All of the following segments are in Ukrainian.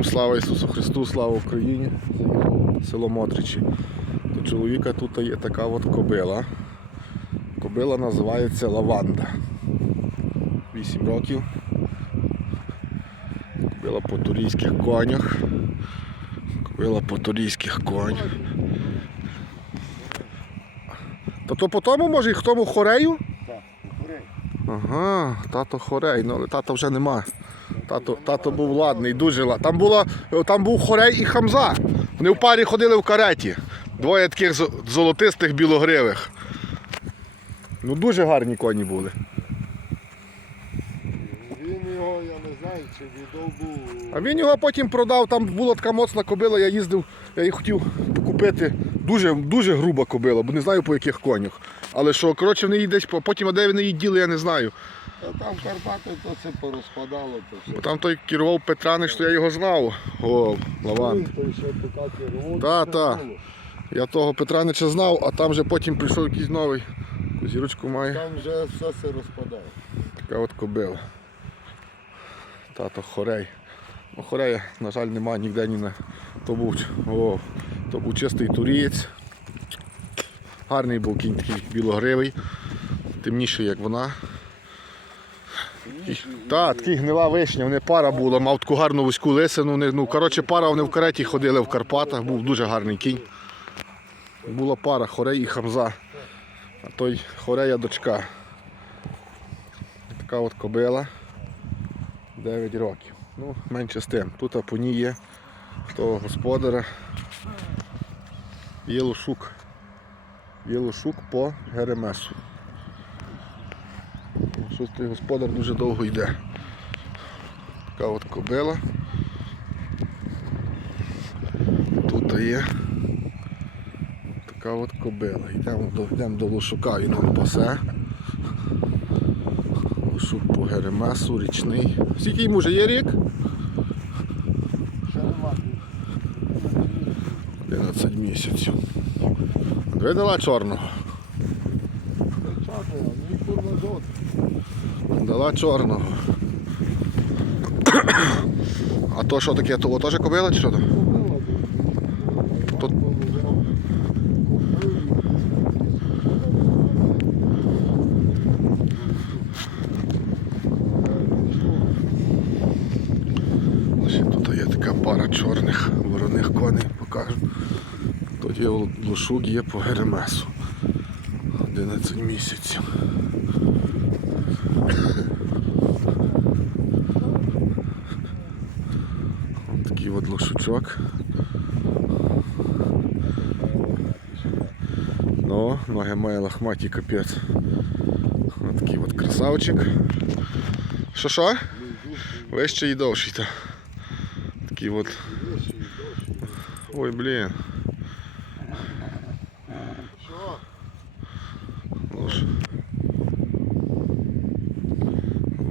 Всім слава Ісусу Христу, слава Україні! Заїхав село Мотричі. До чоловіка тут є така от кобила. Кобила називається Лаванда. 8 років. Кобила по турійських конях. Кобила по турійських конях. Та то по тому може і к тому хорею? Так, курей. Ага, тато хорей, ну але тата вже нема. Тато, тато був ладний, дуже ладний. Там, була, там був хорей і хамза. Вони в парі ходили в кареті. Двоє таких золотистих білогривих. Ну дуже гарні коні були. Він його, я не знаю, чи віддав був. А він його потім продав, там була така моцна кобила, я їздив, я її хотів купити. Дуже, дуже груба кобила, бо не знаю по яких конях. Але що, коротше, вони її десь, потім а де вони її діли, я не знаю. Та там Карпати то це порозпадало, то все. Бо там той керував Петранич, то я його знав. О, лаван. Той ще. Та, та. Я того Петранича знав, а там вже потім прийшов якийсь новий. Таку Зірочку має. Там вже все це розпадає. Така от кобила. Тато хорей. Ну, хорея, на жаль, нема ніде ні на. То був, о, то був чистий турієць. Гарний був кінь такий білогривий, темніший, як вона. Так, такий гнила вишня, вони пара була, мав таку гарну вузьку лисину. Ну, коротше, пара вони в кареті ходили в Карпатах, був дуже гарний кінь. Була пара хорей і хамза. А той хорея дочка. Така от кобила. 9 років. Ну, менше з тим. Тут по ній є того господаря. Є лошук. Є лошук по Геремесу. Щось той господар дуже довго йде. Така от кобила. Тут є така от кобила. Йдемо до, йдемо до лошука, він нам пасе. Лошук по Геремесу, річний. Скільки йому вже є рік? Ще 11 місяців. Видала чорного? Чорний, а мені курва жовтий. Дала чорного. А то що таке? То теж кобила чи що то? Купила. Тут- Ще тут є така пара чорних вороних коней, покажу. Тут є лошук, є по Геремесу. 11 місяців. Ось такий от лошучок. Ну, ноги має лохматі капець. Ось такий от красавчик. Що що? Вищий і довший. Та. Такий от. Ой, блін. Лош...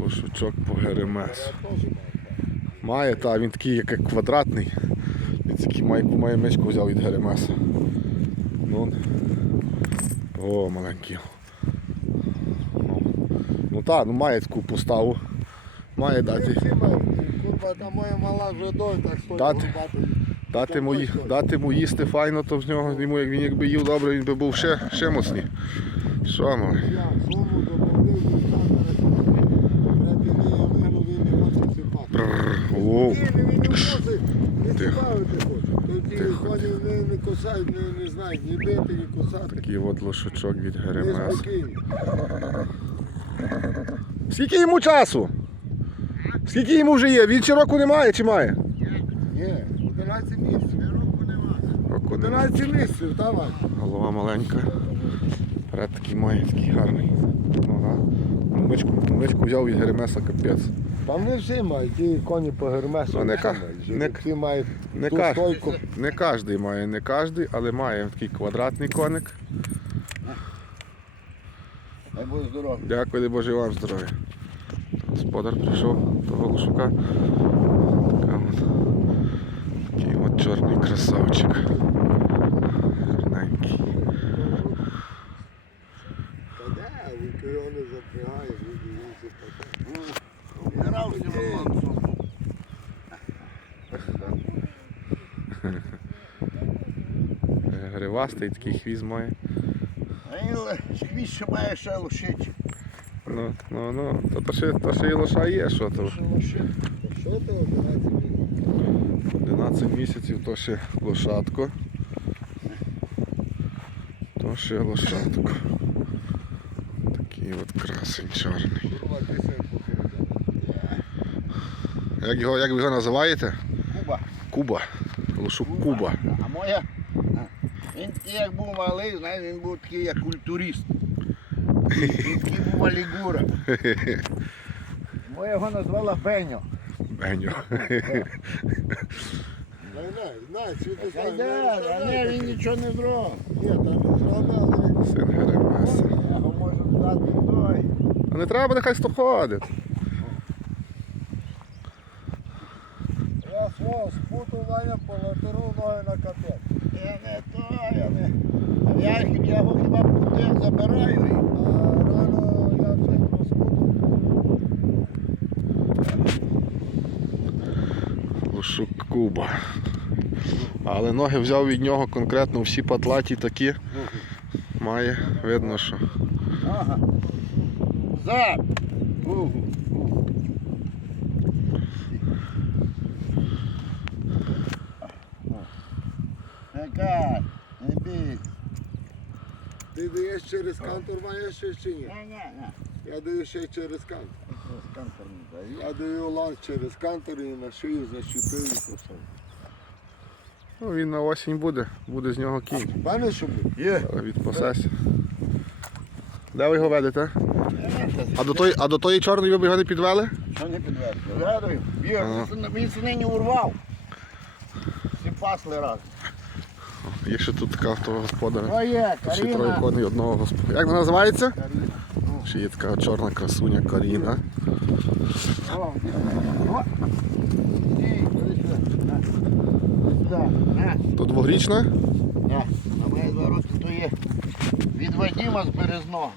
Лошучок по Геремес. Я теж мав. Має, та він такий як квадратний. Він майку має мечку взяв від Геремеса. Ну, о, маленький. Ну, ну так, ну має таку поставу. Має дати. Курва, та моя мала вже дой, так стоїть. Дати. дати, му, дати му їсти файно, то з нього йому, як він якби їв добре, він би був ще, ще моцний. Що малий? Я суму добавив, і там Треба не явину, він не хоче сипати. Бррр, О, Ні, він мусить, не Тихо. цікавити Тихо, не, не кусають, не, не знають, ні бити, ні кусати. такий от лошучок від Не спокійні. Скільки йому часу? Скільки йому вже є? Він ще року не має чи має? Ні, 11 місяців. Року не 11 місяців, давай. Голова маленька. Перед такий має, такий гарний. Нога. Мичку, мичку взяв від Геремеса капець. Там не всі мають, ті коні по гермесу. Ну, не ка- не- мають Не, ту ка... стойку. не кожний має, не кожний, але має такий квадратний коник. Дай Боже здоров'я. Дякую, дай Боже вам здоров'я. Господар прийшов того лошука. Така от. Такий от чорний красавчик. Гарненький. Та де, він керівник запрягає, гривастий такий хвіст має. А він хвіст ще має ще лошичі. Ну, ну, ну, то, то, ще, то ще і лоша є, що то. Що ти 11 місяців? 11 місяців то ще лошадко. То ще лошадко. Такий от красень чорний. Як його, як ви його називаєте? Куба. Куба. Лошук Куба. А моя. Він як був малий, знаєш, він був такий як культурист. Він такий був алігура. Моя його назвала Беньо. Беньо. Дай, дай, дай, що ти Хай знаєш? а ні, він нічого не зробив. Ні, там не зробив, Син Геремеса. Я його можу дати той. А не треба, нехай сто ходить. я свого спуту Ваня полотеру ноги на капець. Я не той, я не. А я, я його хіба путем забираю. і- А рано я його спуту. Лошук Куба. Але ноги взяв від нього конкретно всі патлаті такі. Має, видно, що. Ага. За. Угу. Така, не бій. Ти даєш через кантор, Ваня, ще чи ні? Ні, ні, ні. Я даю ще й через кантор. Не даю. Я даю ланг через кантор і на шию защитив і посадив. Ну, він на осінь буде, буде з нього кінь. Пане, що буде? Є. Відпасеться. Де ви його ведете? А до тої, а до тої чорної ви б його не підвели? Що не підверти? Гадую. Є, він нині урвав. Всі пасли раз. Є ще тут така того Ще троє коней одного господара. Як вона називається? Ще є така чорна красуня Каріна. То двогрічна? На. А моє два роки то є від Вадима з Березного.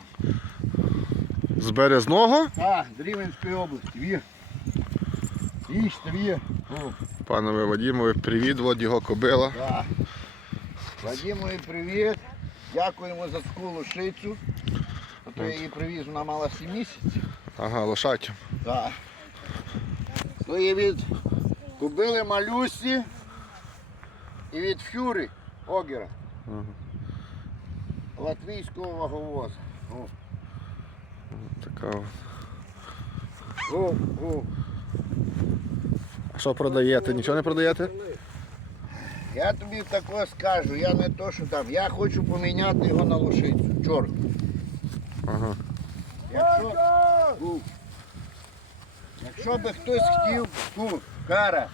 З Березного. Так, з Рівенської області. Вір. Вір. Панове Вадімове, привіт, от його кобила. Так. Вадимові привіт. Дякуємо за таку лошицю. А то я її привіз, вона мала 7 місяців. Ага, лошадь. Так. То є від кубили Малюсі і від Фюри Огера. Ага. Латвійського ваговоза. О, Така. о, о. А що продаєте? Нічого не продаєте? Я тобі таке скажу, я не то, що там. Я хочу поміняти його на лошицю. Чорт. Ага. Якщо, якщо би хтось хотів, ту, кара,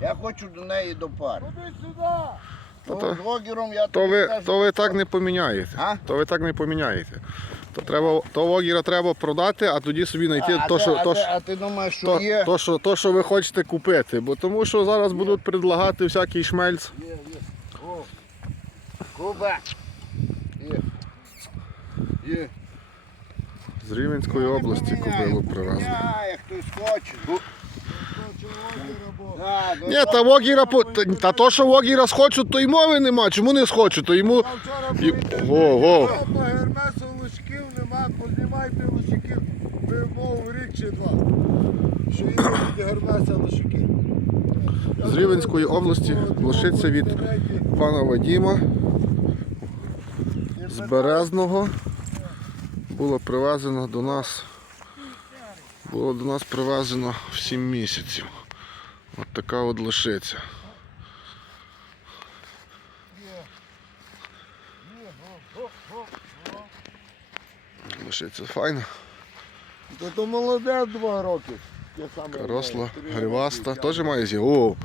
я хочу до неї до пари. Ходи сюди! Та Ну, то- з Огером я То тобі ви, скажу, то ви так не поміняєте. А? То ви так не поміняєте. То треба, то вогіра треба продати, а тоді собі знайти а, то, що, а, то, що- а ти думаєш, що то, є? то, що, то, що ви хочете купити. Бо тому що зараз будуть предлагати всякий шмельц. Є, є. О. Куба. Є. Є. З Рівненської області кобилу привезли. Поміняє, хтось хоче. Да, Ні, та вогіра, та, та то, що вогіра схочуть, то й мови нема. Чому не схочуть? То йому. Я вчора Нема, познімайте мов рік чи два. Що є від гермеса лучки. З Рівенської області лошиця від пана Вадіма з Березного було привезено до нас. Було до нас привезено в 7 місяців. От така от лошиця. Лошиця файна, То то молоде два роки. Росла, гриваста. Теж має зі. О,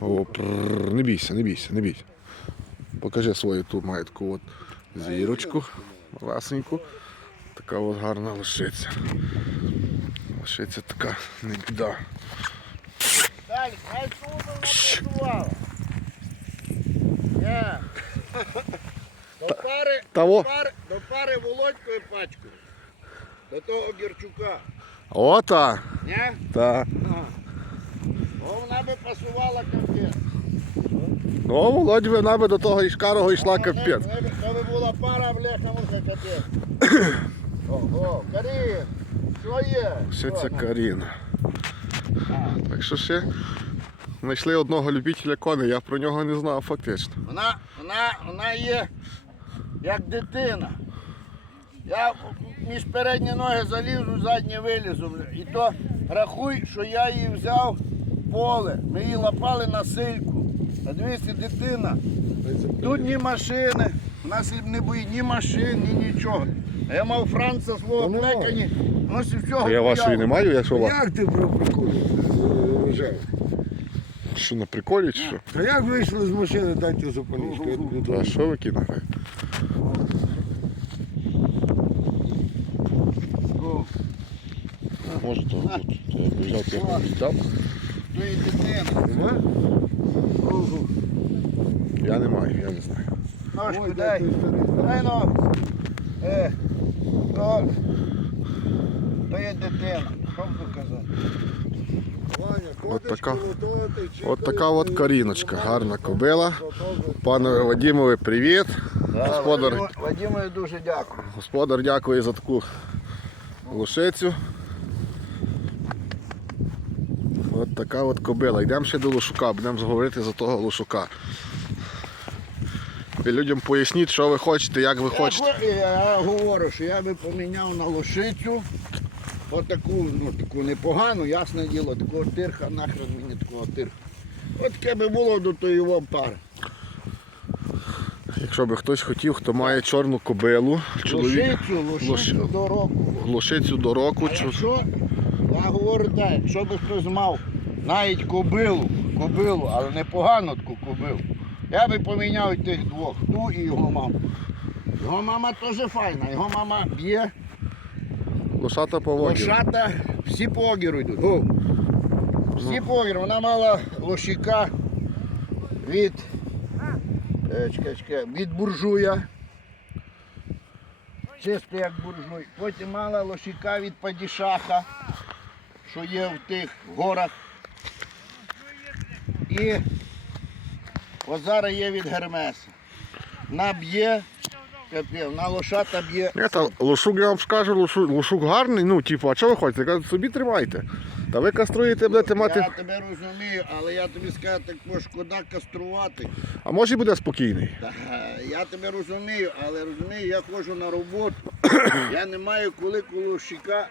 О, прррр, не бійся, не бійся, не бійся. Покажи свою ту має таку от зірочку, малесеньку. Така от гарна лошиця. Лошиця така не біда. Далі, хай суду не працювала. До пари, Того. до пари, до пари Володькою пачкою. До того Герчука. Ота! Ні? Та. О, вона би пасувала конкретно. Ну, Володь, вона би до того ішкарого йшла капець. Це би була пара, бляха, муха, капець. Ого, Карін, що є? Що? це Каріна. Так що ще знайшли одного любителя коней, я про нього не знав фактично. Вона, вона, вона є як дитина. Я між передні ноги залізу, задні вилізу. І то рахуй, що я її взяв поле. Ми її лапали на сильку. А дивіться, дитина. Тут ні машини. У нас не боїть ні машин, ні нічого. А я мав Франца свого плекані. Ну, А я вашої не маю, я що вас? Як ти про приколі лежав? Що на приколі чи що? Та як вийшли з машини, дайте зупинити. я тобі А що ви кидаєте? О, Може то тут. Я б я. То і дитина. Нема? Ого. Я не маю, я не знаю. Ножку Ой, дай. дай той старий. Дай ну. Е, то, то є дитина. Що б казати? От така- от така от каріночка, гарна кобила. Пане Вадімові, привіт. Господар, Вадимові дуже дякую. господар дякує за таку лошицю. От така от кобила. Йдемо ще до лошука, будемо говорити за того лошука. Ви людям поясніть, що ви хочете, як ви хочете. Я, я говорю, що я би поміняв на лошицю. Отаку, ну таку непогану, ясне діло, такого тирха, нахрен мені такого тирха. От таке би було до тої його пари. Якщо би хтось хотів, хто має чорну кобилу, чоловік Лошицю, лошицю до року. лошицю до року, А чу- якщо, я говорю так, якщо би хтось мав навіть кобилу, кобилу, але непогану таку кобилу, я би поміняв тих двох, ту і його маму. Його мама теж файна, його мама б'є, лошата поводять. лошата, всі по огіру йдуть. Гу. Всі по огіру. Вона мала лошика від, е, чекай, чекай, від буржуя. Чисто як буржуй. Потім мала лошика від падішаха, що є в тих горах. І от зараз є від Гермеса. Вона б'є, вона лошата б'є. Ні, та лошук, я вам скажу, лошук, лошук гарний, ну, типу, а що ви хочете? Кажуть, собі тримайте. Та ви каструєте, будете мати. Я тебе розумію, але я тобі скажу, також шкода каструвати. А може і буде спокійний. Та, я тебе розумію, але розумію, я ходжу на роботу. Я не маю коли коло щіка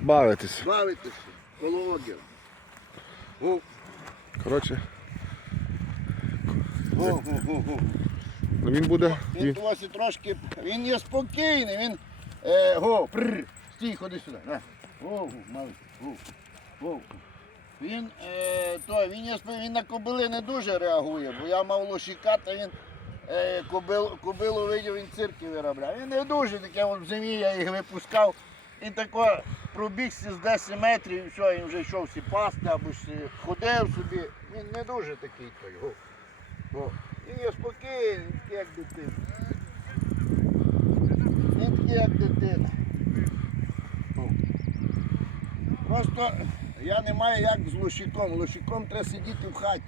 Бавитись. бавитися коло огіра. Гу, Коротше. Ну він буде. Він Він... трошки. Він є спокійний, він. Е, го, прр, стій, ходи сюди. На. Малий. Він, е, то, він, є, він на кобили не дуже реагує, бо я мав лошика, та він е, кобил, кобилу видів, він цирки виробляв. Він не дуже таке, от в зимі я їх випускав. Він тако пробігся з 10 метрів і все, він вже йшов всі пасти або ж ходив собі. Він не дуже такий той. Гу. Гу. Він є спокійний, як дитина. Він як дитина. Просто я не маю як з лошиком. Лошиком треба сидіти в хаті.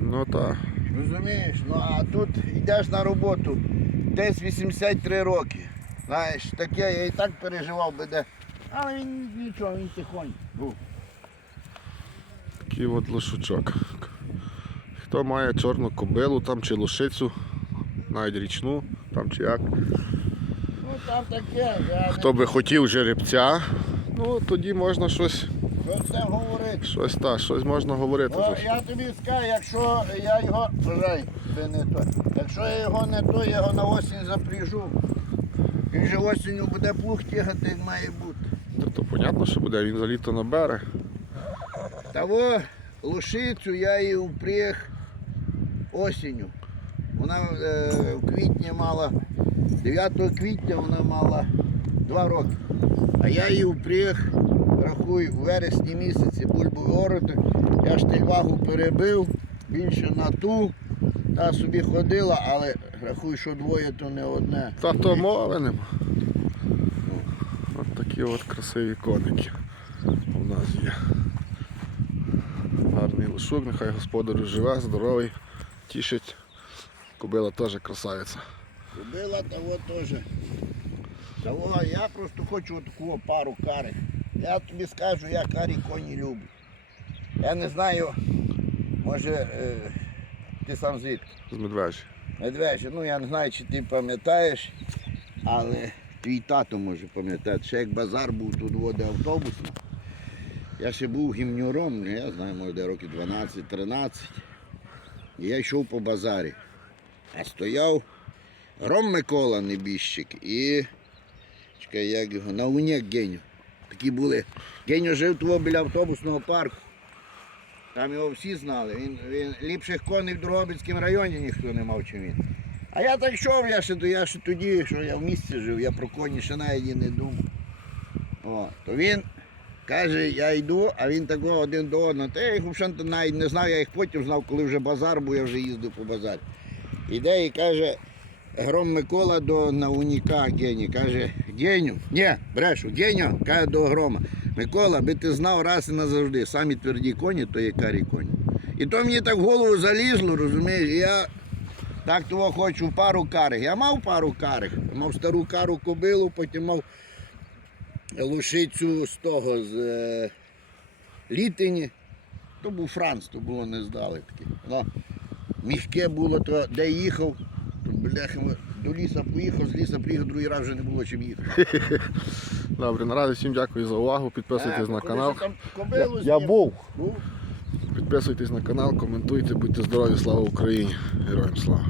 Ну так. Розумієш? Ну а тут йдеш на роботу десь 83 роки. Знаєш, таке я і так переживав би де. Але він нічого, він тихонь. був. Такий от лошучок. Хто має чорну кобилу там чи лошицю, навіть річну, там чи як. Ну там таке, я Хто би хотів жеребця, ну тоді можна щось, не це говорити. щось, та, щось можна говорити. Ну, я тобі скажу, якщо я його. Бажай, це не то. Якщо я його не то, я його на осінь запряжу. Він же осінню буде плуг тягати, як має бути. Та то понятно, що буде, він за літо набере. Того лошицю я її впряг осінню. Вона е, в квітні мала, 9 квітня вона мала 2 роки. А я її впряг, рахуй, у вересні місяці бульбовий ороток. Я ж ти вагу перебив, більше на ту. Та собі ходила, але рахуй, що двоє, то не одне. Та то мови нема. От такі от красиві коники у нас є. Гарний лошук, нехай господар живе, здоровий, тішить. Кобила теж красавиця. Кобила того теж. Того, я просто хочу таку пару карих. Я тобі скажу, я карі коні люблю. Я не знаю, може е, ти сам звідки? З медвежі. Медвежі, ну я не знаю, чи ти пам'ятаєш, але твій тато може пам'ятати, ще як базар був тут води автобусна. Я ще був гімнюром, ну, я знаю, може де років 12-13. Я йшов по базарі. А стояв Ром Микола Небіжчик і чекай, як його, Наунєк Геню. Такі були. Геню жив того біля автобусного парку. Там його всі знали. Він, він ліпших коней в Дрогобицькому районі ніхто не мав, чим він. А я так йшов, я ще, я ще тоді, що я в місті жив, я про коні ще навіть і не думав. О, то він каже, я йду, а він такого один до одного. Та я їх взагалі навіть не знав, я їх потім знав, коли вже базар, бо я вже їздив по базарі. Іде і каже, Гром Микола до Науніка Гені. Каже, Геню, ні, брешу, Геню, каже до Грома. Микола, би ти знав раз і назавжди, самі тверді коні, то є карі коні. І то мені так в голову залізло, розумієш, і я так того хочу пару карих. Я мав пару карих, мав стару кару кобилу, потім мав лошицю з того, з е, літині. То був Франц, то було не здали таке. Ну, міське було, то де їхав, то бляха, до ліса поїхав, з ліса приїхав, другий раз вже не було чим їхати. Добре, наразі всім дякую за увагу. Підписуйтесь А, на канал. Я був. Був. Підписуйтесь на канал, коментуйте, будьте здорові, слава Україні! Героям слава!